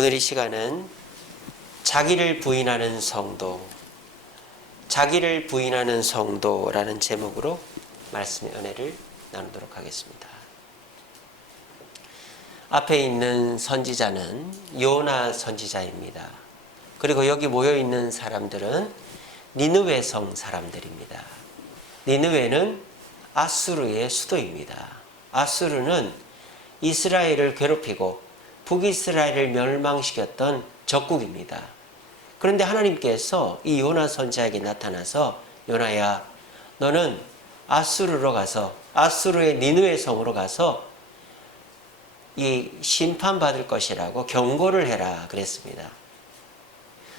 오늘 이 시간은 자기를 부인하는 성도, 자기를 부인하는 성도라는 제목으로 말씀의 은혜를 나누도록 하겠습니다. 앞에 있는 선지자는 요나 선지자입니다. 그리고 여기 모여있는 사람들은 니느웨 성 사람들입니다. 니느웨는 아수르의 수도입니다. 아수르는 이스라엘을 괴롭히고 북이스라엘을 멸망시켰던 적국입니다. 그런데 하나님께서 이 요나 선지자에게 나타나서 요나야, 너는 아수르로 가서 아수르의 니느웨 성으로 가서 이 심판받을 것이라고 경고를 해라 그랬습니다.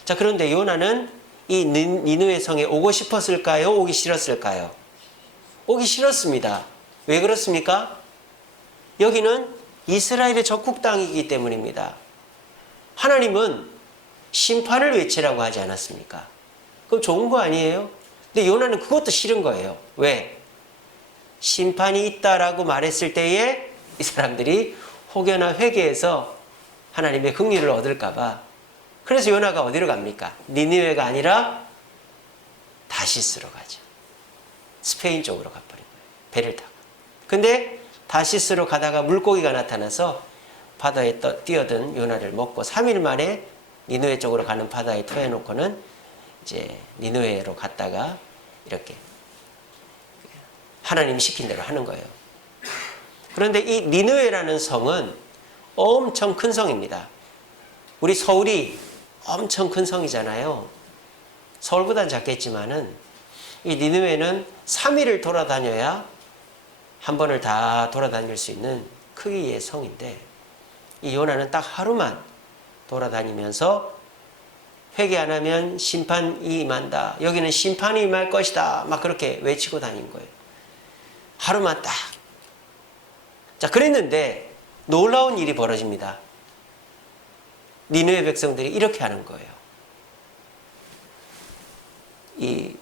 자, 그런데 요나는 이 니느웨 성에 오고 싶었을까요? 오기 싫었을까요? 오기 싫었습니다. 왜 그렇습니까? 여기는 이스라엘의 적국 땅이기 때문입니다. 하나님은 심판을 외치라고 하지 않았습니까? 그럼 좋은 거 아니에요? 근데 요나는 그것도 싫은 거예요. 왜? 심판이 있다라고 말했을 때에 이 사람들이 혹여나 회개해서 하나님의 긍휼을 얻을까 봐. 그래서 요나가 어디로 갑니까? 니느웨가 아니라 다시스로 가죠. 스페인 쪽으로 가버린 거예요. 배를 타고. 근데 다시스로 가다가 물고기가 나타나서 바다에 뛰어든 요나를 먹고 3일 만에 니느웨 쪽으로 가는 바다에 토해놓고는 이제 니느웨로 갔다가 이렇게 하나님 시킨 대로 하는 거예요. 그런데 이 니느웨라는 성은 엄청 큰 성입니다. 우리 서울이 엄청 큰 성이잖아요. 서울보다는 작겠지만은 이 니느웨는 3일을 돌아다녀야 한 번을 다 돌아다닐 수 있는 크기의 성인데, 이 요나는 딱 하루만 돌아다니면서 회개 안 하면 심판이 임한다, 여기는 심판이 임할 것이다, 막 그렇게 외치고 다닌 거예요. 하루만 딱. 자, 그랬는데 놀라운 일이 벌어집니다. 니느웨 백성들이 이렇게 하는 거예요. 이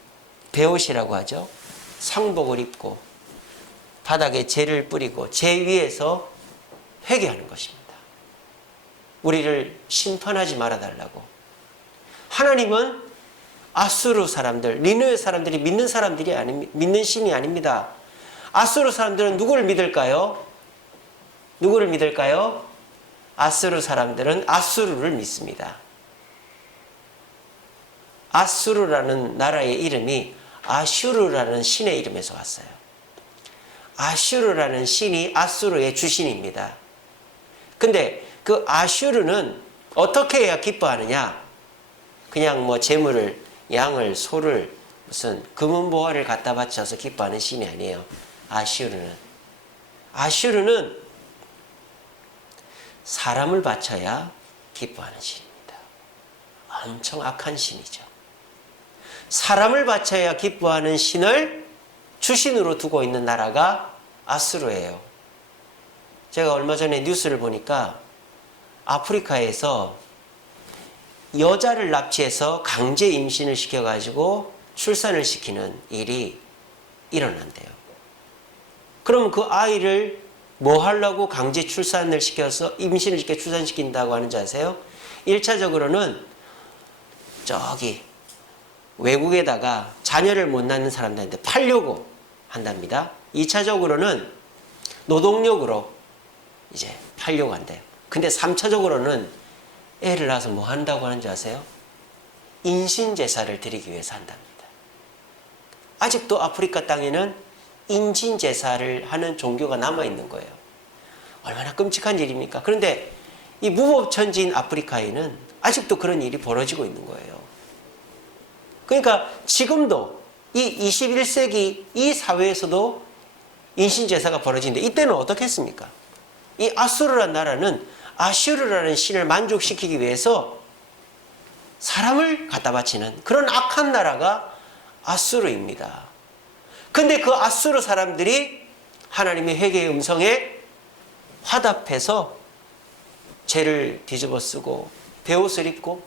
베옷이라고 하죠. 상복을 입고 바닥에 재를 뿌리고 재 위에서 회개하는 것입니다. 우리를 심판하지 말아달라고. 하나님은 아수르 사람들, 니느웨 사람들이 믿는 신이 아닙니다. 아수르 사람들은 누구를 믿을까요? 누구를 믿을까요? 아수르 사람들은 아수르를 믿습니다. 아수르라는 나라의 이름이 아슈르라는 신의 이름에서 왔어요. 아슈르라는 신이 아수르의 주신입니다. 근데 그 아슈르는 어떻게 해야 기뻐하느냐? 그냥 뭐 재물을, 양을, 소를, 무슨 금은보화를 갖다 바쳐서 기뻐하는 신이 아니에요. 아슈르는 사람을 바쳐야 기뻐하는 신입니다. 엄청 악한 신이죠. 사람을 바쳐야 기뻐하는 신을 주신으로 두고 있는 나라가 아수르예요. 제가 얼마 전에 뉴스를 보니까 아프리카에서 여자를 납치해서 강제 임신을 시켜가지고 출산을 시키는 일이 일어난대요. 그럼 그 아이를 뭐 하려고 강제 출산을 시켜서 임신을 시켜 출산시킨다고 하는지 아세요? 1차적으로는 저기 외국에다가 자녀를 못 낳는 사람들한테 팔려고 한답니다. 2차적으로는 노동력으로 이제 팔려고 한대요. 근데 3차적으로는 애를 낳아서 뭐 한다고 하는지 아세요? 인신제사를 드리기 위해서 한답니다. 아직도 아프리카 땅에는 인신제사를 하는 종교가 남아있는 거예요. 얼마나 끔찍한 일입니까? 그런데 이 무법천지인 아프리카에는 아직도 그런 일이 벌어지고 있는 거예요. 그러니까 지금도 이 21세기 이 사회에서도 인신제사가 벌어지는데, 이때는 어떻게 했습니까? 이 아수르라는 나라는 아슈르라는 신을 만족시키기 위해서 사람을 갖다 바치는 그런 악한 나라가 아수르입니다. 근데 그 아수르 사람들이 하나님의 회개의 음성에 화답해서 죄를 뒤집어 쓰고 베옷을 입고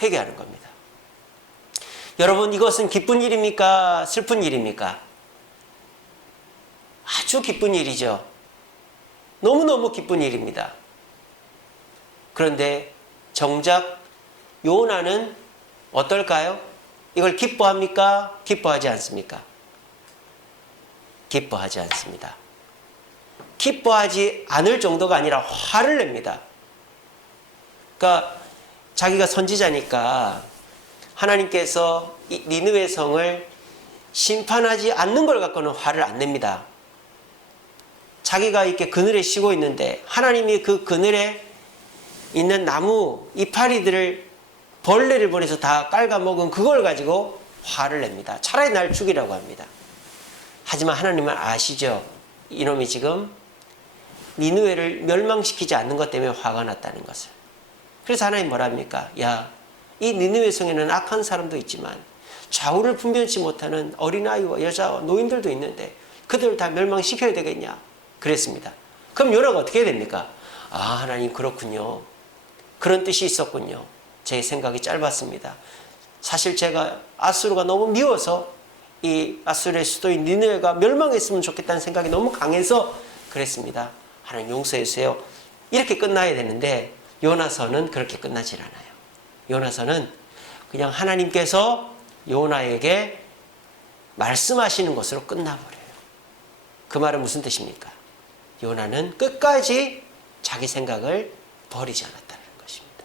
회개하는 겁니다. 여러분, 이것은 기쁜 일입니까? 슬픈 일입니까? 아주 기쁜 일이죠. 너무너무 기쁜 일입니다. 그런데 정작 요나는 어떨까요? 이걸 기뻐합니까? 기뻐하지 않습니까? 기뻐하지 않습니다. 기뻐하지 않을 정도가 아니라 화를 냅니다. 그러니까 자기가 선지자니까 하나님께서 이 니느웨 성을 심판하지 않는 걸 갖고는 화를 안 냅니다. 자기가 이렇게 그늘에 쉬고 있는데 하나님이 그 그늘에 있는 나무 이파리들을 벌레를 보내서 다 깔아먹은 그걸 가지고 화를 냅니다. 차라리 날 죽이라고 합니다. 하지만 하나님은 아시죠? 이놈이 지금 니느웨를 멸망시키지 않는 것 때문에 화가 났다는 것을. 그래서 하나님 뭐라 합니까? 야, 이 니느웨 성에는 악한 사람도 있지만 좌우를 분별치 못하는 어린아이와 여자와 노인들도 있는데 그들을 다 멸망시켜야 되겠냐? 그랬습니다. 그럼 요나가 어떻게 해야 됩니까? 아, 하나님 그렇군요. 그런 뜻이 있었군요. 제 생각이 짧았습니다. 사실 제가 아수르가 너무 미워서 이 아수르의 수도인 니느웨가 멸망했으면 좋겠다는 생각이 너무 강해서 그랬습니다. 하나님 용서해 주세요. 이렇게 끝나야 되는데 요나서는 그렇게 끝나질 않아요. 요나서는 그냥 하나님께서 요나에게 말씀하시는 것으로 끝나버려요. 그 말은 무슨 뜻입니까? 요나는 끝까지 자기 생각을 버리지 않았다는 것입니다.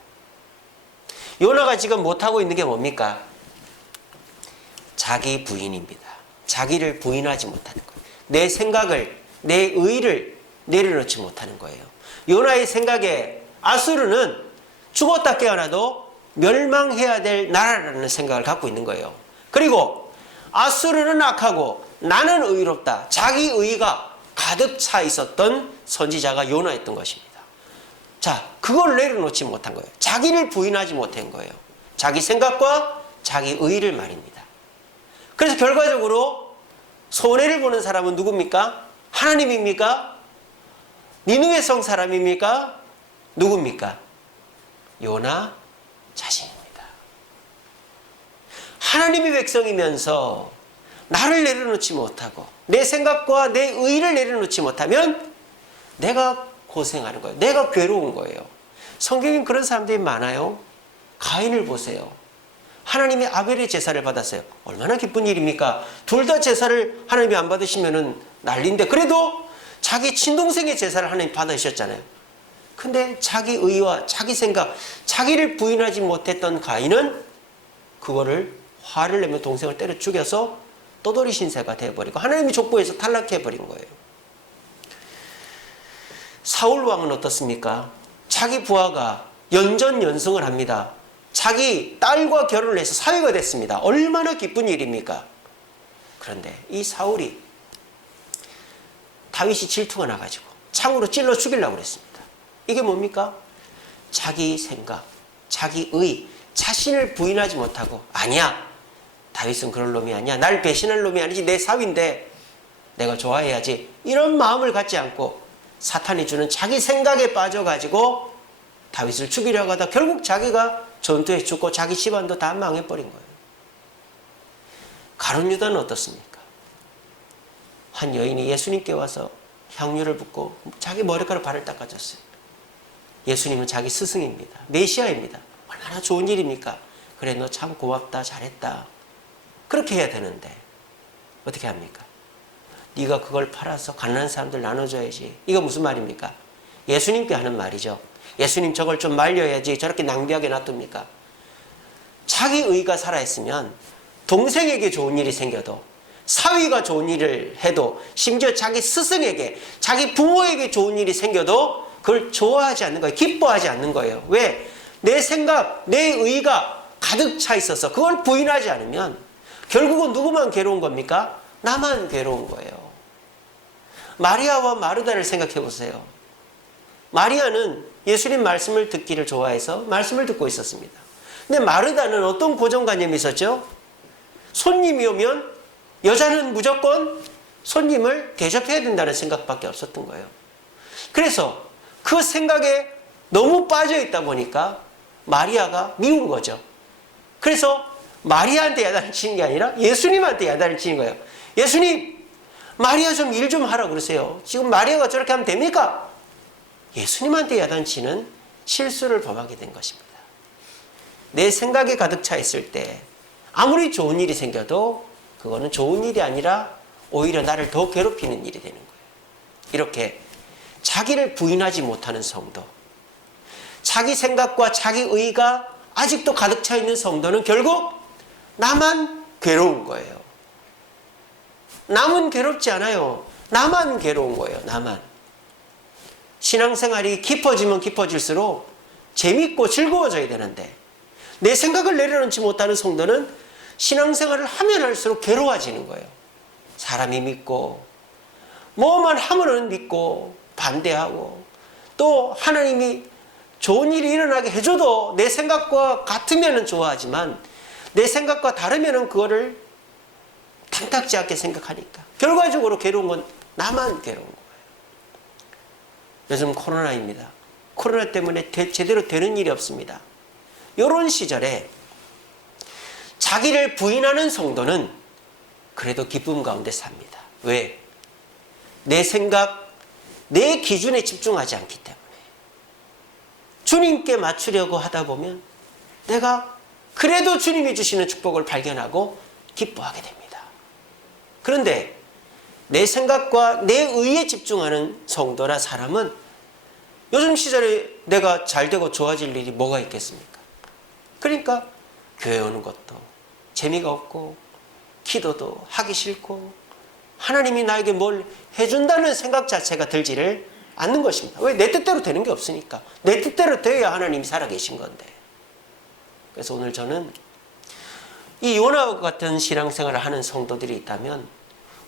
요나가 지금 못하고 있는 게 뭡니까? 자기 부인입니다. 자기를 부인하지 못하는 거예요. 내 생각을, 내 의의를 내려놓지 못하는 거예요. 요나의 생각에 아수르는 죽었다 깨어나도 멸망해야 될 나라라는 생각을 갖고 있는 거예요. 그리고 아수르는 악하고 나는 의롭다. 자기 의의가 가득 차 있었던 선지자가 요나였던 것입니다. 자, 그걸 내려놓지 못한 거예요. 자기를 부인하지 못한 거예요. 자기 생각과 자기 의의를 말입니다. 그래서 결과적으로 손해를 보는 사람은 누굽니까? 하나님입니까? 니느웨 성 사람입니까? 누굽니까? 요나 자신입니다. 하나님의 백성이면서 나를 내려놓지 못하고 내 생각과 내 의의를 내려놓지 못하면 내가 고생하는 거예요. 내가 괴로운 거예요. 성경엔 그런 사람들이 많아요. 가인을 보세요. 하나님이 아벨의 제사를 받았어요. 얼마나 기쁜 일입니까? 둘 다 제사를 하나님이 안 받으시면 난리인데 그래도 자기 친동생의 제사를 하나님 받으셨잖아요. 근데 자기 의와 자기 생각, 자기를 부인하지 못했던 가인은 그거를 화를 내며 동생을 때려 죽여서 떠돌이 신세가 되어버리고 하나님이 족보에서 탈락해버린 거예요. 사울 왕은 어떻습니까? 자기 부하가 연전연승을 합니다. 자기 딸과 결혼을 해서 사위가 됐습니다. 얼마나 기쁜 일입니까? 그런데 이 사울이 다윗이 질투가 나가지고 창으로 찔러 죽이려고 그랬습니다. 이게 뭡니까? 자기 생각, 자기 의, 자신을 부인하지 못하고 아니야, 다윗은 그럴 놈이 아니야, 날 배신할 놈이 아니지, 내 사위인데 내가 좋아해야지, 이런 마음을 갖지 않고 사탄이 주는 자기 생각에 빠져가지고 다윗을 죽이려고 하다 결국 자기가 전투에 죽고 자기 집안도 다 망해버린 거예요. 가룟 유다는 어떻습니까? 한 여인이 예수님께 와서 향유를 붓고 자기 머리카락 발을 닦아줬어요. 예수님은 자기 스승입니다. 메시아입니다. 얼마나 좋은 일입니까? 그래, 너 참 고맙다, 잘했다. 그렇게 해야 되는데 어떻게 합니까? 네가 그걸 팔아서 가난한 사람들 나눠줘야지. 이거 무슨 말입니까? 예수님께 하는 말이죠. 예수님 저걸 좀 말려야지 저렇게 낭비하게 놔둡니까? 자기 의가 살아있으면 동생에게 좋은 일이 생겨도, 사위가 좋은 일을 해도, 심지어 자기 스승에게, 자기 부모에게 좋은 일이 생겨도 그걸 좋아하지 않는 거예요. 기뻐하지 않는 거예요. 왜? 내 생각, 내 의가 가득 차 있어서 그걸 부인하지 않으면 결국은 누구만 괴로운 겁니까? 나만 괴로운 거예요. 마리아와 마르다를 생각해 보세요. 마리아는 예수님 말씀을 듣기를 좋아해서 말씀을 듣고 있었습니다. 근데 마르다는 어떤 고정관념이 있었죠? 손님이 오면 여자는 무조건 손님을 대접해야 된다는 생각밖에 없었던 거예요. 그래서 그 생각에 너무 빠져 있다 보니까 마리아가 미운 거죠. 그래서 마리아한테 야단을 치는 게 아니라 예수님한테 야단을 치는 거예요. 예수님, 마리아 좀 일 좀 하라 그러세요. 지금 마리아가 저렇게 하면 됩니까? 예수님한테 야단치는 실수를 범하게 된 것입니다. 내 생각에 가득 차 있을 때 아무리 좋은 일이 생겨도 그거는 좋은 일이 아니라 오히려 나를 더 괴롭히는 일이 되는 거예요. 이렇게 자기를 부인하지 못하는 성도, 자기 생각과 자기 의가 아직도 가득 차 있는 성도는 결국 나만 괴로운 거예요. 남은 괴롭지 않아요. 나만 괴로운 거예요. 나만. 신앙생활이 깊어지면 깊어질수록 재밌고 즐거워져야 되는데 내 생각을 내려놓지 못하는 성도는 신앙생활을 하면 할수록 괴로워지는 거예요. 사람이 믿고 뭐만 하면은 믿고 반대하고 또 하나님이 좋은 일이 일어나게 해줘도 내 생각과 같으면 좋아하지만 내 생각과 다르면 그거를 탐탁지 않게 생각하니까 결과적으로 괴로운 건 나만 괴로운 거예요. 요즘 코로나입니다. 코로나 때문에 제대로 되는 일이 없습니다. 이런 시절에 자기를 부인하는 성도는 그래도 기쁨 가운데 삽니다. 왜? 내 생각, 내 기준에 집중하지 않기 때문에. 주님께 맞추려고 하다 보면 내가 그래도 주님이 주시는 축복을 발견하고 기뻐하게 됩니다. 그런데 내 생각과 내 의에 집중하는 성도나 사람은 요즘 시절에 내가 잘 되고 좋아질 일이 뭐가 있겠습니까? 그러니까 교회 오는 것도 재미가 없고 기도도 하기 싫고 하나님이 나에게 뭘 해준다는 생각 자체가 들지를 않는 것입니다. 왜? 내 뜻대로 되는 게 없으니까. 내 뜻대로 되어야 하나님이 살아계신 건데. 그래서 오늘 저는 이 요나와 같은 신앙생활을 하는 성도들이 있다면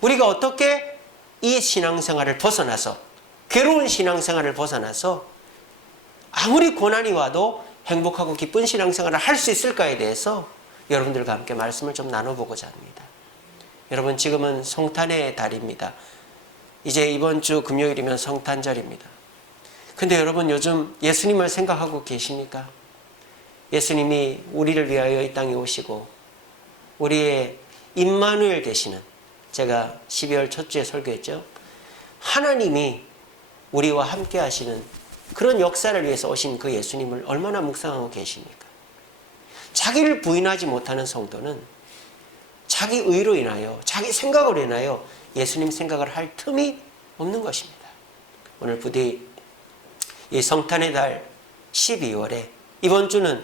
우리가 어떻게 이 신앙생활을 벗어나서 괴로운 신앙생활을 벗어나서 아무리 고난이 와도 행복하고 기쁜 신앙생활을 할 수 있을까에 대해서 여러분들과 함께 말씀을 좀 나눠보고자 합니다. 여러분 지금은 성탄의 달입니다. 이제 이번 주 금요일이면 성탄절입니다. 근데 여러분 요즘 예수님을 생각하고 계십니까? 예수님이 우리를 위하여 이 땅에 오시고 우리의 임마누엘 되시는, 제가 12월 첫 주에 설교했죠. 하나님이 우리와 함께 하시는 그런 역사를 위해서 오신 그 예수님을 얼마나 묵상하고 계십니까? 자기를 부인하지 못하는 성도는 자기 의로 인하여, 자기 생각으로 인하여 예수님 생각을 할 틈이 없는 것입니다. 오늘 부디 이 성탄의 달 12월에 이번 주는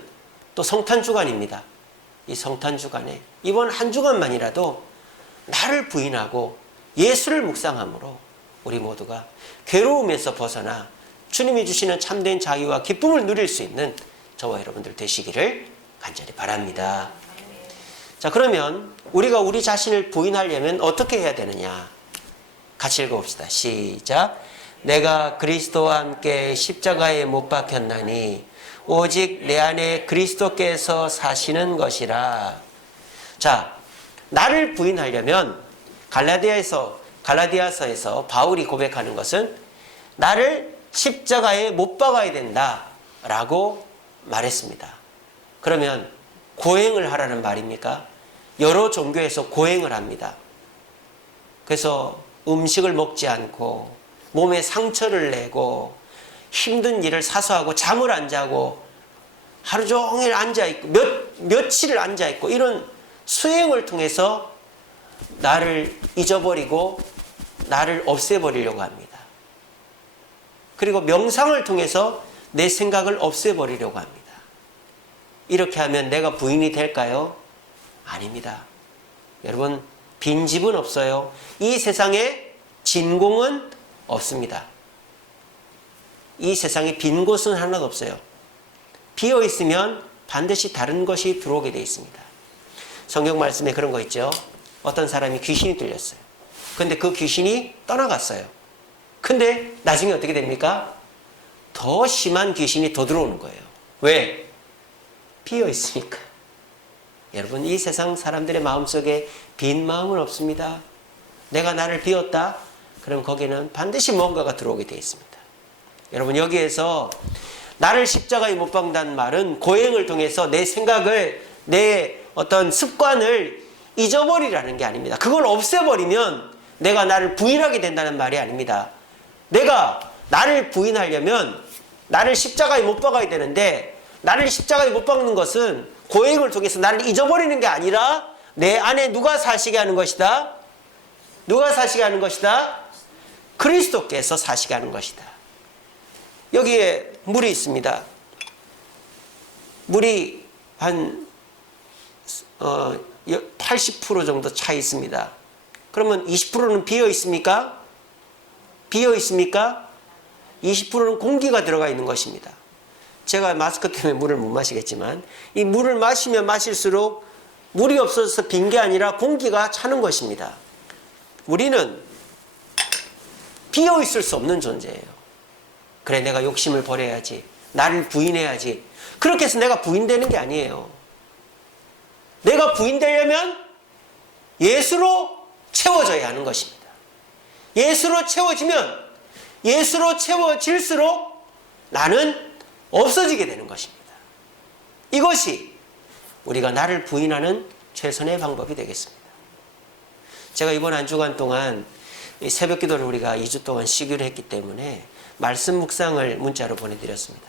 또 성탄 주간입니다. 이 성탄 주간에 이번 한 주간만이라도 나를 부인하고 예수를 묵상함으로 우리 모두가 괴로움에서 벗어나 주님이 주시는 참된 자유와 기쁨을 누릴 수 있는 저와 여러분들 되시기를 간절히 바랍니다. 자, 그러면 우리가 우리 자신을 부인하려면 어떻게 해야 되느냐? 같이 읽어봅시다. 시작. 내가 그리스도와 함께 십자가에 못 박혔나니 오직 내 안에 그리스도께서 사시는 것이라. 자, 나를 부인하려면 갈라디아서에서 바울이 고백하는 것은 나를 십자가에 못 박아야 된다라고 말했습니다. 그러면 고행을 하라는 말입니까? 여러 종교에서 고행을 합니다. 그래서 음식을 먹지 않고 몸에 상처를 내고 힘든 일을 사소하고 잠을 안 자고 하루 종일 앉아있고 며칠을 앉아있고 이런 수행을 통해서 나를 잊어버리고 나를 없애버리려고 합니다. 그리고 명상을 통해서 내 생각을 없애버리려고 합니다. 이렇게 하면 내가 부인이 될까요? 아닙니다. 여러분, 빈집은 없어요. 이 세상에 진공은 없습니다. 이 세상에 빈 곳은 하나도 없어요. 비어 있으면 반드시 다른 것이 들어오게 되어 있습니다. 성경 말씀에 그런 거 있죠. 어떤 사람이 귀신이 들렸어요. 근데 그 귀신이 떠나갔어요. 근데 나중에 어떻게 됩니까? 더 심한 귀신이 더 들어오는 거예요. 왜? 비어 있으니까. 여러분, 이 세상 사람들의 마음속에 빈 마음은 없습니다. 내가 나를 비웠다? 그럼 거기는 반드시 뭔가가 들어오게 되어 있습니다. 여러분, 여기에서 나를 십자가에 못 박는다는 말은 고행을 통해서 내 생각을, 내 어떤 습관을 잊어버리라는 게 아닙니다. 그걸 없애버리면 내가 나를 부인하게 된다는 말이 아닙니다. 내가 나를 부인하려면 나를 십자가에 못 박아야 되는데 나를 십자가에 못 박는 것은 고행을 통해서 나를 잊어버리는 게 아니라 내 안에 누가 사시게 하는 것이다? 누가 사시게 하는 것이다? 그리스도께서 사시게 하는 것이다. 여기에 물이 있습니다. 물이 한 80% 정도 차 있습니다. 그러면 20%는 비어 있습니까? 비어 있습니까? 20%는 공기가 들어가 있는 것입니다. 제가 마스크 때문에 물을 못 마시겠지만 이 물을 마시면 마실수록 물이 없어져서 빈 게 아니라 공기가 차는 것입니다. 우리는 비어 있을 수 없는 존재예요. 그래, 내가 욕심을 버려야지. 나를 부인해야지. 그렇게 해서 내가 부인되는 게 아니에요. 내가 부인되려면 예수로 채워져야 하는 것입니다. 예수로 채워지면 예수로 채워질수록 나는 없어지게 되는 것입니다. 이것이 우리가 나를 부인하는 최선의 방법이 되겠습니다. 제가 이번 한 주간 동안 새벽 기도를 우리가 2주 동안 시기로 했기 때문에 말씀 묵상을 문자로 보내드렸습니다.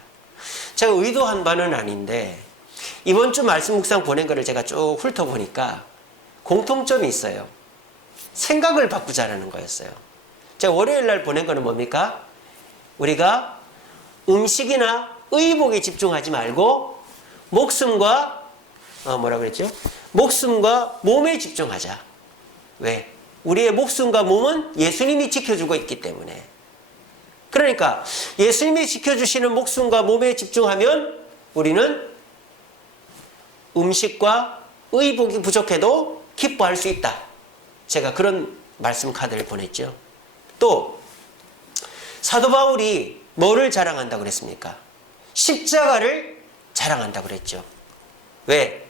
제가 의도한 바는 아닌데 이번 주 말씀 묵상 보낸 거를 제가 쭉 훑어보니까 공통점이 있어요. 생각을 바꾸자라는 거였어요. 제가 월요일 날 보낸 거는 뭡니까? 우리가 음식이나 의복에 집중하지 말고 목숨과 뭐라 그랬죠? 목숨과 몸에 집중하자. 왜? 우리의 목숨과 몸은 예수님이 지켜주고 있기 때문에. 그러니까 예수님이 지켜주시는 목숨과 몸에 집중하면 우리는 음식과 의복이 부족해도 기뻐할 수 있다. 제가 그런 말씀 카드를 보냈죠. 또 사도 바울이 뭐를 자랑한다고 그랬습니까? 십자가를 자랑한다고 그랬죠. 왜?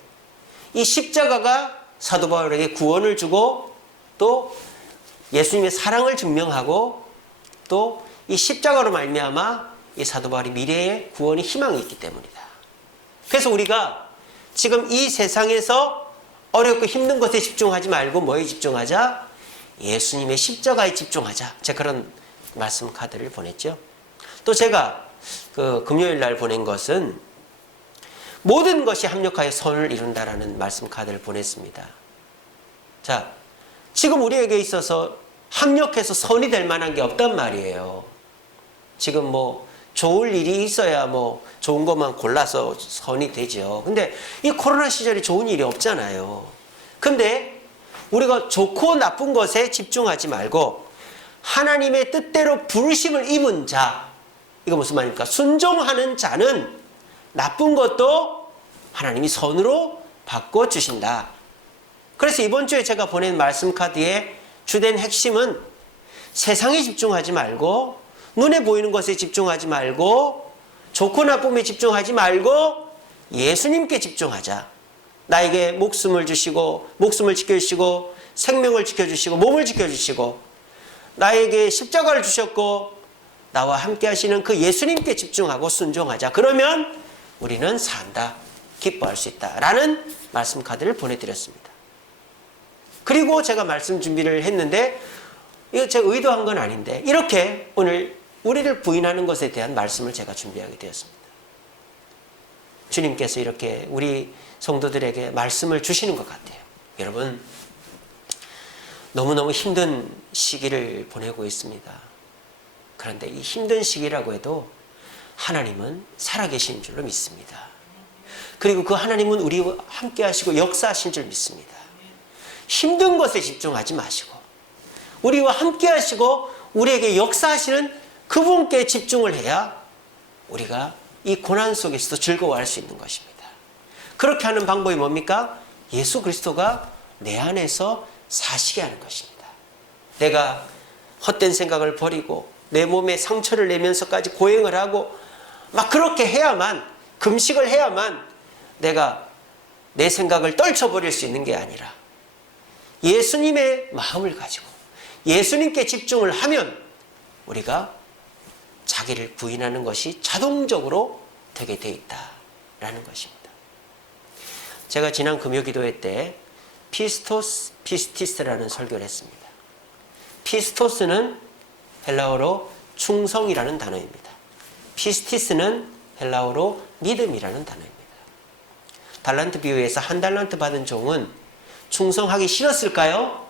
이 십자가가 사도 바울에게 구원을 주고 또 예수님의 사랑을 증명하고 또 이 십자가로 말미암아 이 사도 바울의 미래의 구원의 희망이 있기 때문이다. 그래서 우리가 지금 이 세상에서 어렵고 힘든 것에 집중하지 말고 뭐에 집중하자? 예수님의 십자가에 집중하자. 제가 그런 말씀 카드를 보냈죠. 또 제가 그 금요일 날 보낸 것은 모든 것이 합력하여 선을 이룬다라는 말씀 카드를 보냈습니다. 자, 지금 우리에게 있어서 합력해서 선이 될 만한 게 없단 말이에요. 지금 뭐 좋을 일이 있어야 뭐 좋은 것만 골라서 선이 되죠. 근데 이 코로나 시절에 좋은 일이 없잖아요. 근데 우리가 좋고 나쁜 것에 집중하지 말고 하나님의 뜻대로 부르심을 입은 자, 이거 무슨 말입니까? 순종하는 자는 나쁜 것도 하나님이 선으로 바꿔주신다. 그래서 이번 주에 제가 보낸 말씀 카드의 주된 핵심은 세상에 집중하지 말고 눈에 보이는 것에 집중하지 말고 좋고 나쁨에 집중하지 말고 예수님께 집중하자. 나에게 목숨을 주시고 목숨을 지켜주시고 생명을 지켜주시고 몸을 지켜주시고 나에게 십자가를 주셨고 나와 함께 하시는 그 예수님께 집중하고 순종하자. 그러면 우리는 산다. 기뻐할 수 있다. 라는 말씀 카드를 보내드렸습니다. 그리고 제가 말씀 준비를 했는데 이거 제가 의도한 건 아닌데 이렇게 오늘 우리를 부인하는 것에 대한 말씀을 제가 준비하게 되었습니다. 주님께서 이렇게 우리 성도들에게 말씀을 주시는 것 같아요. 여러분, 너무너무 힘든 시기를 보내고 있습니다. 그런데 이 힘든 시기라고 해도 하나님은 살아계신 줄로 믿습니다. 그리고 그 하나님은 우리와 함께 하시고 역사하신 줄 믿습니다. 힘든 것에 집중하지 마시고 우리와 함께 하시고 우리에게 역사하시는 그분께 집중을 해야 우리가 이 고난 속에서도 즐거워할 수 있는 것입니다. 그렇게 하는 방법이 뭡니까? 예수 그리스도가 내 안에서 사시게 하는 것입니다. 내가 헛된 생각을 버리고 내 몸에 상처를 내면서까지 고행을 하고 막 그렇게 해야만, 금식을 해야만 내가 내 생각을 떨쳐버릴 수 있는 게 아니라 예수님의 마음을 가지고 예수님께 집중을 하면 우리가 자기를 부인하는 것이 자동적으로 되게 돼 있다라는 것입니다. 제가 지난 금요 기도회 때 피스토스, 피스티스라는 설교를 했습니다. 피스토스는 헬라어로 충성이라는 단어입니다. 피스티스는 헬라어로 믿음이라는 단어입니다. 달란트 비유에서 한 달란트 받은 종은 충성하기 싫었을까요?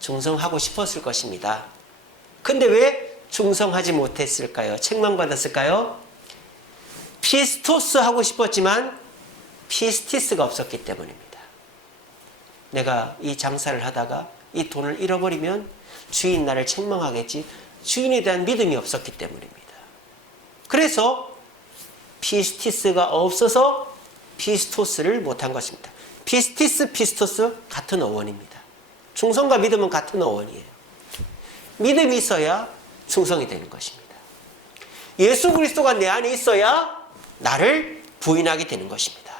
충성하고 싶었을 것입니다. 근데 왜 충성하지 못했을까요? 책망받았을까요? 피스토스 하고 싶었지만 피스티스가 없었기 때문입니다. 내가 이 장사를 하다가 이 돈을 잃어버리면 주인 나를 책망하겠지. 주인에 대한 믿음이 없었기 때문입니다. 그래서 피스티스가 없어서 피스토스를 못한 것입니다. 피스티스, 피스토스 같은 어원입니다. 충성과 믿음은 같은 어원이에요. 믿음이 있어야 충성이 되는 것입니다. 예수 그리스도가 내 안에 있어야 나를 부인하게 되는 것입니다.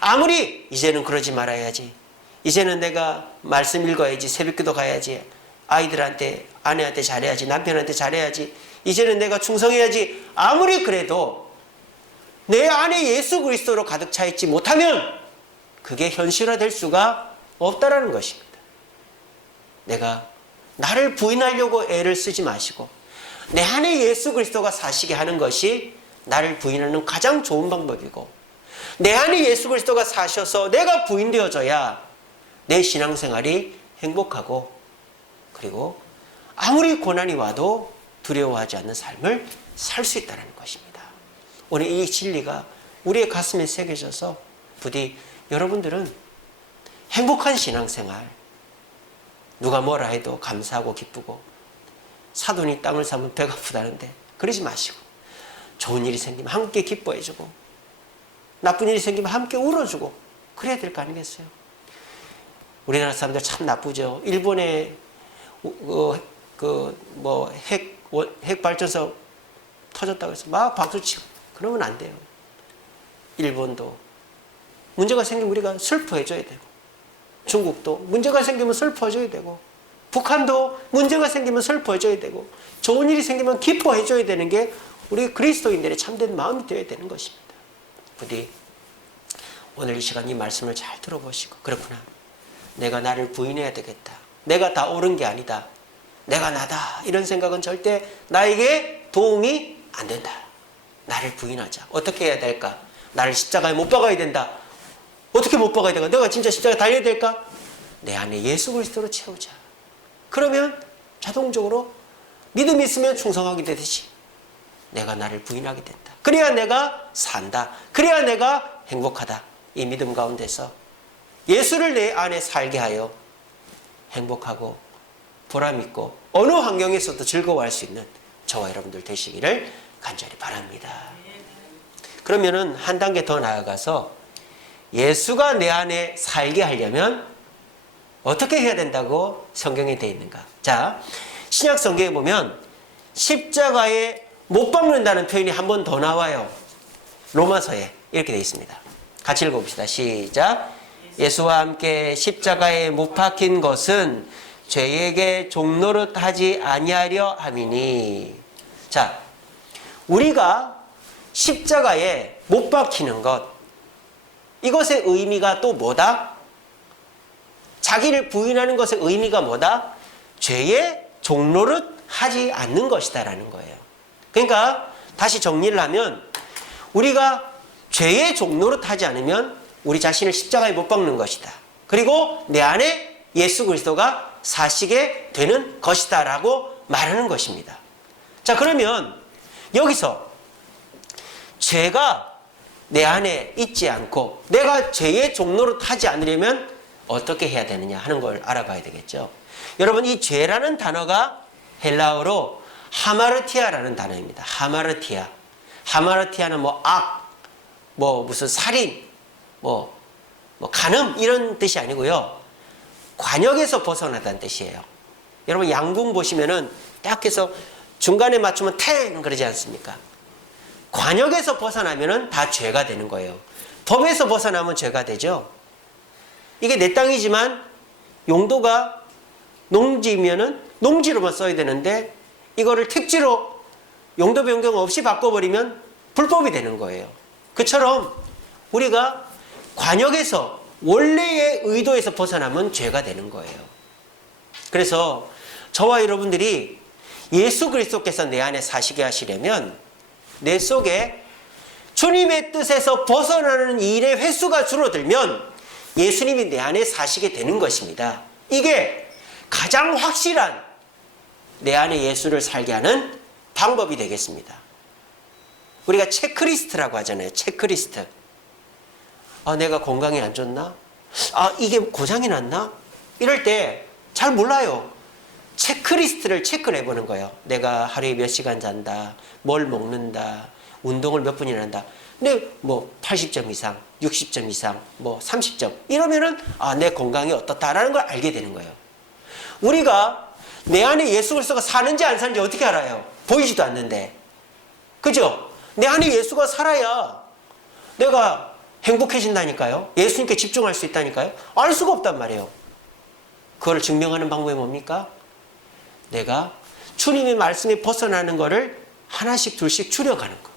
아무리 이제는 그러지 말아야지, 이제는 내가 말씀 읽어야지, 새벽기도 가야지, 아이들한테, 아내한테 잘해야지, 남편한테 잘해야지, 이제는 내가 충성해야지, 아무리 그래도 내 안에 예수 그리스도로 가득 차 있지 못하면 그게 현실화될 수가 없다라는 것입니다. 내가 나를 부인하려고 애를 쓰지 마시고 내 안에 예수 그리스도가 사시게 하는 것이 나를 부인하는 가장 좋은 방법이고, 내 안에 예수 그리스도가 사셔서 내가 부인되어져야 내 신앙생활이 행복하고, 그리고 아무리 고난이 와도 두려워하지 않는 삶을 살 수 있다는 것입니다. 오늘 이 진리가 우리의 가슴에 새겨져서 부디 여러분들은 행복한 신앙생활, 누가 뭐라 해도 감사하고 기쁘고, 사돈이 땅을 사면 배가 아프다는데 그러지 마시고, 좋은 일이 생기면 함께 기뻐해주고, 나쁜 일이 생기면 함께 울어주고, 그래야 될 거 아니겠어요? 우리나라 사람들 참 나쁘죠. 일본에 핵발전소 터졌다고 해서 막 박수치고 그러면 안 돼요. 일본도 문제가 생기면 우리가 슬퍼해줘야 되고, 중국도 문제가 생기면 슬퍼해줘야 되고, 북한도 문제가 생기면 슬퍼해줘야 되고, 좋은 일이 생기면 기뻐해줘야 되는 게 우리 그리스도인들의 참된 마음이 되어야 되는 것입니다. 부디 오늘 이 시간 이 말씀을 잘 들어보시고, 그렇구나, 내가 나를 부인해야 되겠다, 내가 다 옳은 게 아니다, 내가 나다, 이런 생각은 절대 나에게 도움이 안 된다. 나를 부인하자. 어떻게 해야 될까? 나를 십자가에 못 박아야 된다. 어떻게 못 박아야 될까? 내가 진짜 십자가에 달려야 될까? 내 안에 예수 그리스도로 채우자. 그러면 자동적으로 믿음이 있으면 충성하게 되듯이 내가 나를 부인하게 된다. 그래야 내가 산다. 그래야 내가 행복하다. 이 믿음 가운데서 예수를 내 안에 살게 하여 행복하고 보람있고 어느 환경에서도 즐거워할 수 있는 저와 여러분들 되시기를 간절히 바랍니다. 그러면은 한 단계 더 나아가서 예수가 내 안에 살게 하려면 어떻게 해야 된다고 성경에 되어 있는가? 자, 신약 성경에 보면 십자가에 못 박는다는 표현이 한 번 더 나와요. 로마서에 이렇게 되어 있습니다. 같이 읽어봅시다. 시작. 예수와 함께 십자가에 못 박힌 것은 죄에게 종노릇하지 아니하려 함이니. 자, 우리가 십자가에 못 박히는 것, 이것의 의미가 또 뭐다? 자기를 부인하는 것의 의미가 뭐다? 죄의 종노릇하지 않는 것이다 라는 거예요. 그러니까 다시 정리를 하면, 우리가 죄의 종노릇하지 않으면 우리 자신을 십자가에 못 박는 것이다. 그리고 내 안에 예수 그리스도가 사시게 되는 것이다 라고 말하는 것입니다. 자, 그러면 여기서 죄가 내 안에 있지 않고 내가 죄의 종노릇 하지 않으려면 어떻게 해야 되느냐 하는 걸 알아봐야 되겠죠. 여러분, 이 죄라는 단어가 헬라어로 하마르티아라는 단어입니다. 하마르티아. 하마르티아는 무슨 살인, 간음 이런 뜻이 아니고요. 관역에서 벗어나다는 뜻이에요. 여러분, 양궁 보시면은 딱 해서 중간에 맞추면 탱 그러지 않습니까? 관역에서 벗어나면은 다 죄가 되는 거예요. 법에서 벗어나면 죄가 되죠. 이게 내 땅이지만 용도가 농지면은 농지로만 써야 되는데 이거를 택지로 용도 변경 없이 바꿔버리면 불법이 되는 거예요. 그처럼 우리가 관역에서 원래의 의도에서 벗어나면 죄가 되는 거예요. 그래서 저와 여러분들이 예수 그리스도께서 내 안에 사시게 하시려면 내 속에 주님의 뜻에서 벗어나는 일의 횟수가 줄어들면 예수님이 내 안에 사시게 되는 것입니다. 이게 가장 확실한 내 안에 예수를 살게 하는 방법이 되겠습니다. 우리가 체크리스트라고 하잖아요. 체크리스트. 내가 건강이 안 좋나? 이게 고장이 났나? 이럴 때 잘 몰라요. 체크리스트를 체크를 해보는 거예요. 내가 하루에 몇 시간 잔다, 뭘 먹는다, 운동을 몇 분이나 한다. 근데 뭐 80점 이상, 60점 이상, 뭐 30점 이러면은 내 건강이 어떻다라는 걸 알게 되는 거예요. 우리가 내 안에 예수 그리스도가 사는지 안 사는지 어떻게 알아요? 보이지도 않는데. 그죠? 내 안에 예수가 살아야 내가 행복해진다니까요. 예수님께 집중할 수 있다니까요. 알 수가 없단 말이에요. 그걸 증명하는 방법이 뭡니까? 내가 주님의 말씀에 벗어나는 거를 하나씩 둘씩 줄여가는 거.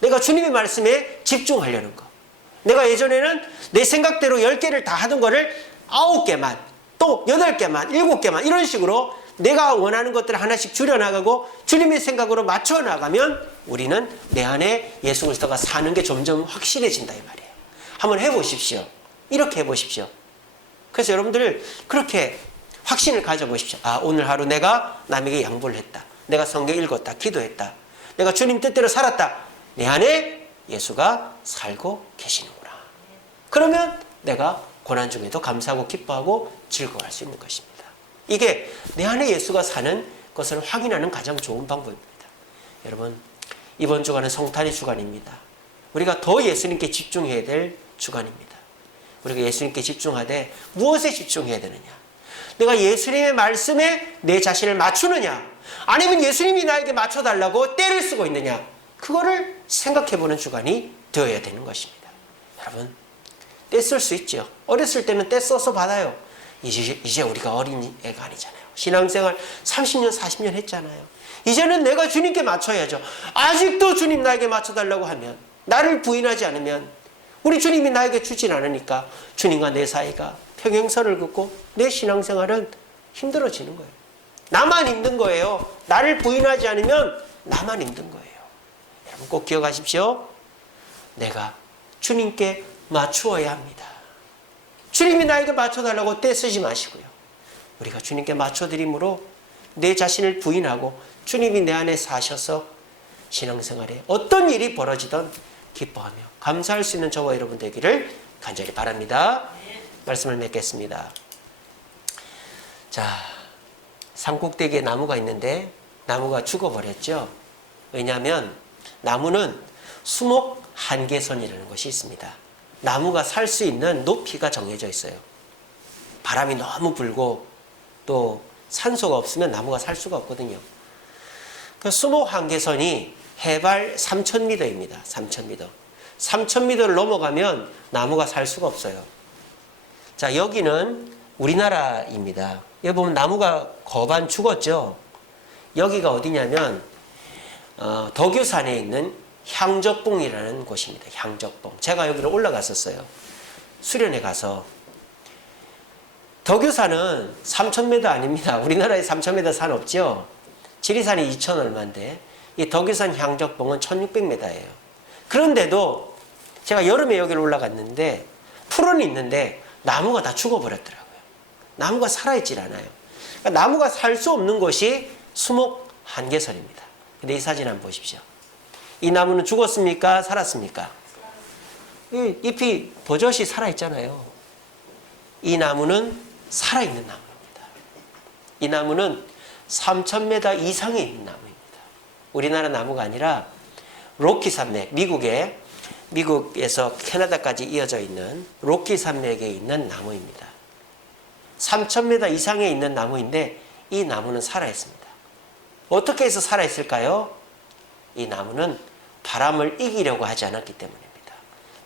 내가 주님의 말씀에 집중하려는 거. 내가 예전에는 내 생각대로 10개를 다 하던 거를 9개만, 또 8개만, 7개만 이런 식으로 내가 원하는 것들을 하나씩 줄여나가고 주님의 생각으로 맞춰나가면 우리는 내 안에 예수 그리스도가 사는 게 점점 확실해진다 이 말이에요. 한번 해보십시오. 이렇게 해보십시오. 그래서 여러분들 그렇게 확신을 가져보십시오. 오늘 하루 내가 남에게 양보를 했다. 내가 성경 읽었다. 기도했다. 내가 주님 뜻대로 살았다. 내 안에 예수가 살고 계시는구나. 그러면 내가 고난 중에도 감사하고 기뻐하고 즐거워할 수 있는 것입니다. 이게 내 안에 예수가 사는 것을 확인하는 가장 좋은 방법입니다. 여러분, 이번 주간은 성탄의 주간입니다. 우리가 더 예수님께 집중해야 될 주간입니다. 우리가 예수님께 집중하되 무엇에 집중해야 되느냐? 내가 예수님의 말씀에 내 자신을 맞추느냐? 아니면 예수님이 나에게 맞춰달라고 때를 쓰고 있느냐? 그거를 생각해보는 주간이 되어야 되는 것입니다. 여러분, 때 쓸 수 있죠. 어렸을 때는 때 써서 받아요. 이제 우리가 어린 애가 아니잖아요. 신앙생활 30년, 40년 했잖아요. 이제는 내가 주님께 맞춰야죠. 아직도 주님 나에게 맞춰달라고 하면, 나를 부인하지 않으면 우리 주님이 나에게 주진 않으니까 주님과 내 사이가 평행선을 긋고 내 신앙생활은 힘들어지는 거예요. 나만 힘든 거예요. 나를 부인하지 않으면 나만 힘든 거예요. 여러분 꼭 기억하십시오. 내가 주님께 맞추어야 합니다. 주님이 나에게 맞춰달라고 떼쓰지 마시고요. 우리가 주님께 맞춰드림으로 내 자신을 부인하고 주님이 내 안에 사셔서 신앙생활에 어떤 일이 벌어지든 기뻐하며 감사할 수 있는 저와 여러분 되기를 간절히 바랍니다. 말씀을 맺겠습니다. 자, 산꼭대기에 나무가 있는데 나무가 죽어버렸죠. 왜냐하면 나무는 수목 한계선이라는 것이 있습니다. 나무가 살 수 있는 높이가 정해져 있어요. 바람이 너무 불고 또 산소가 없으면 나무가 살 수가 없거든요. 그 수목 한계선이 해발 3,000m입니다. 3,000m. 3,000m를 넘어가면 나무가 살 수가 없어요. 자, 여기는 우리나라입니다. 여기 보면 나무가 거반 죽었죠. 여기가 어디냐면 덕유산에 있는 향적봉이라는 곳입니다. 향적봉. 제가 여기를 올라갔었어요. 수련회 가서. 덕유산은 3,000m 아닙니다. 우리나라에 3,000m 산 없죠. 지리산이 2,000 얼마인데 이 덕유산 향적봉은 1,600m예요. 그런데도 제가 여름에 여기를 올라갔는데 풀은 있는데 나무가 다 죽어버렸더라고요. 나무가 살아있질 않아요. 그러니까 나무가 살 수 없는 곳이 수목 한계선입니다. 근데 이 사진 한번 보십시오. 이 나무는 죽었습니까? 살았습니까? 이 잎이 버젓이 살아있잖아요. 이 나무는 살아있는 나무입니다. 이 나무는 3,000m 이상에 있는 나무입니다. 우리나라 나무가 아니라 로키 산맥, 미국에서 캐나다까지 이어져 있는 로키 산맥에 있는 나무입니다. 3,000m 이상에 있는 나무인데 이 나무는 살아있습니다. 어떻게 해서 살아있을까요? 이 나무는 바람을 이기려고 하지 않았기 때문입니다.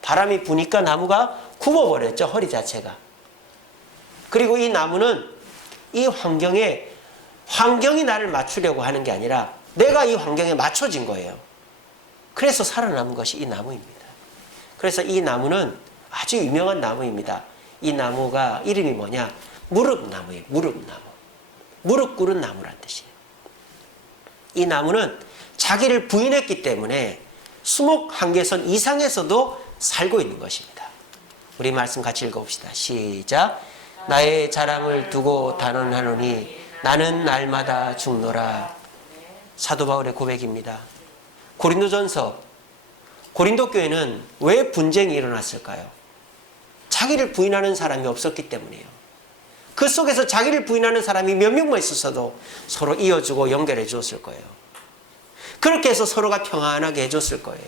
바람이 부니까 나무가 굽어버렸죠. 허리 자체가. 그리고 이 나무는 이 환경이 나를 맞추려고 하는 게 아니라 내가 이 환경에 맞춰진 거예요. 그래서 살아남은 것이 이 나무입니다. 그래서 이 나무는 아주 유명한 나무입니다. 이 나무가 이름이 뭐냐? 무릎나무예요. 무릎나무. 무릎 꿇은 나무란 뜻이에요. 이 나무는 자기를 부인했기 때문에 수목 한계선 이상에서도 살고 있는 것입니다. 우리 말씀 같이 읽어봅시다. 시작. 나의 자랑을 두고 단언하노니 나는 날마다 죽노라. 사도 바울의 고백입니다. 고린도 교회는 왜 분쟁이 일어났을까요? 자기를 부인하는 사람이 없었기 때문이에요. 그 속에서 자기를 부인하는 사람이 몇 명만 있었어도 서로 이어주고 연결해 주었을 거예요. 그렇게 해서 서로가 평안하게 해줬을 거예요.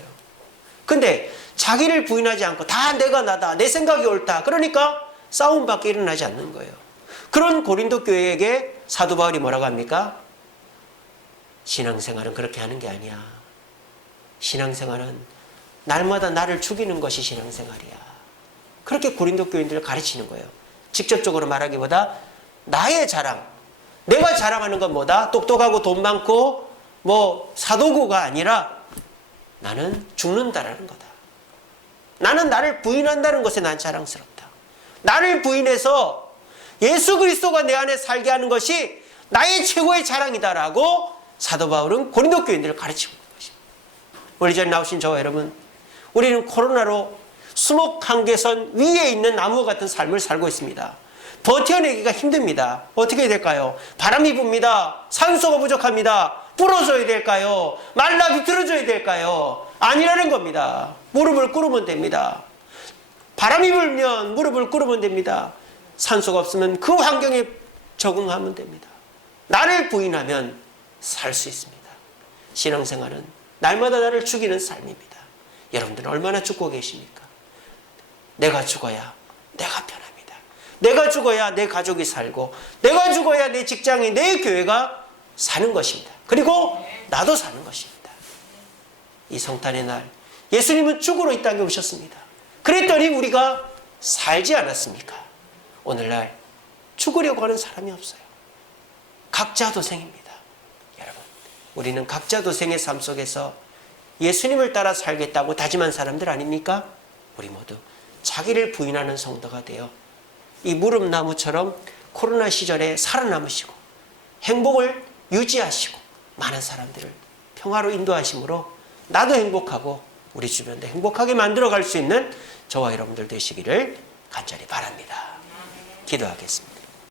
근데 자기를 부인하지 않고 다 내가 나다, 내 생각이 옳다. 그러니까 싸움밖에 일어나지 않는 거예요. 그런 고린도 교회에게 사도 바울이 뭐라고 합니까? 신앙생활은 그렇게 하는 게 아니야. 신앙생활은 날마다 나를 죽이는 것이 신앙생활이야. 그렇게 고린도 교인들을 가르치는 거예요. 직접적으로 말하기보다 나의 자랑, 내가 자랑하는 건 뭐다? 똑똑하고 돈 많고 뭐 사도구가 아니라 나는 죽는다라는 거다. 나는 나를 부인한다는 것에 난 자랑스럽다. 나를 부인해서 예수 그리스도가 내 안에 살게 하는 것이 나의 최고의 자랑이다라고 사도 바울은 고린도 교인들을 가르치고 있는 것입니다. 우리 전에 나오신 저와 여러분, 우리는 코로나로 수목한계선 위에 있는 나무 같은 삶을 살고 있습니다. 버텨내기가 힘듭니다. 어떻게 해야 될까요? 바람이 붑니다. 산소가 부족합니다. 부러져야 될까요? 말라 비틀어져야 될까요? 아니라는 겁니다. 무릎을 꿇으면 됩니다. 바람이 불면 무릎을 꿇으면 됩니다. 산소가 없으면 그 환경에 적응하면 됩니다. 나를 부인하면 살 수 있습니다. 신앙생활은 날마다 나를 죽이는 삶입니다. 여러분들은 얼마나 죽고 계십니까? 내가 죽어야 내가 편합니다. 내가 죽어야 내 가족이 살고, 내가 죽어야 내 직장이, 내 교회가 사는 것입니다. 그리고 나도 사는 것입니다. 이 성탄의 날 예수님은 죽으러 이 땅에 오셨습니다. 그랬더니 우리가 살지 않았습니까? 오늘날 죽으려고 하는 사람이 없어요. 각자 도생입니다. 여러분, 우리는 각자 도생의 삶 속에서 예수님을 따라 살겠다고 다짐한 사람들 아닙니까? 우리 모두 자기를 부인하는 성도가 되어 이 무릎나무처럼 코로나 시절에 살아남으시고 행복을 유지하시고 많은 사람들을 평화로 인도하심으로 나도 행복하고 우리 주변도 행복하게 만들어갈 수 있는 저와 여러분들 되시기를 간절히 바랍니다. 기도하겠습니다.